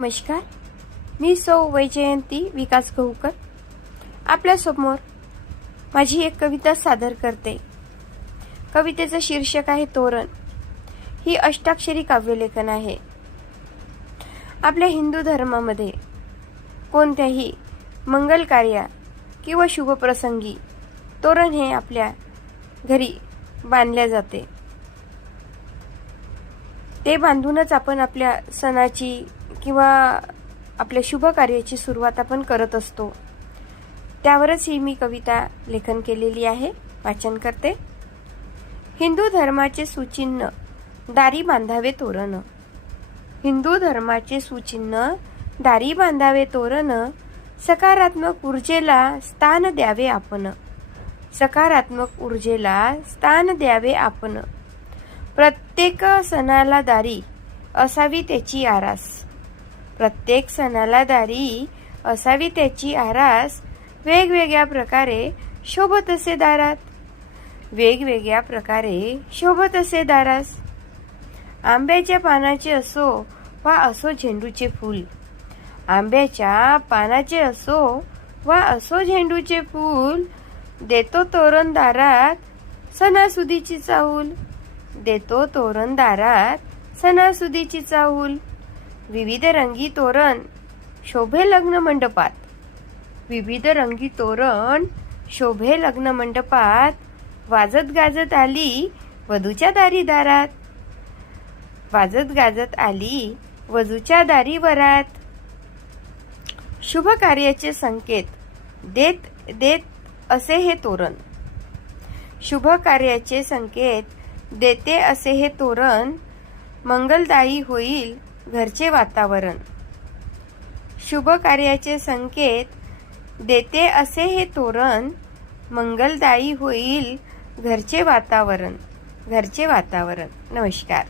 नमस्कार, मी सौ वैजयंती विकास गहूकर आपल्यासमोर माझी एक कविता सादर करते। कवितेचं शीर्षक आहे तोरण। ही अष्टाक्षरी काव्यलेखन आहे। आपल्या हिंदू धर्मामध्ये कोणत्याही मंगल कार्य किंवा शुभ प्रसंगी तोरण हे आपल्या घरी बांधले जाते। ते बांधूनच आपण आपल्या सणाची किंवा आपल्या शुभ कार्याची सुरुवात आपण करत असतो। त्यावरच ही मी कविता लेखन केलेली आहे। वाचन करते। हिंदू धर्माचे सुचिन्ह दारी बांधावे तोरण। हिंदू धर्माचे सुचिन्ह दारी बांधावे तोरण। सकारात्मक ऊर्जेला स्थान द्यावे आपण। सकारात्मक ऊर्जेला स्थान द्यावे आपण। प्रत्येक सणाला दारी असावी त्याची आरास। प्रत्येक सणाला दारी असावी त्याची आरास। वेगवेगळ्या प्रकारे शोभत असे दारात। वेगवेगळ्या प्रकारे शोभत असे दारास। आंब्याच्या पानाचे असो वा असो झेंडूचे फूल। आंब्याच्या पानाचे असो वा असो झेंडूचे फूल। देतो तोरण दारात सणासुदीची चाहूल। देतो तोरण दारात सणासुदीची चाहूल। विविध रंगी तोरण शोभे लग्न मंडपात। विविध रंगी तोरण शोभे लग्न मंडपात। वाजत गाजत आली वधूच्या दारी दारात। वाजत गाजत आली वधूच्या दारी वरात। शुभ कार्याचे संकेत देत देत असे हे तोरण। शुभ कार्याचे संकेत देते असे हे तोरण। मंगलदायी होईल घरचे वातावरण। शुभ कार्याचे संकेत देते असे हे तोरण। मंगलदायी होईल घरचे वातावरण। घरचे वातावरण। नमस्कार।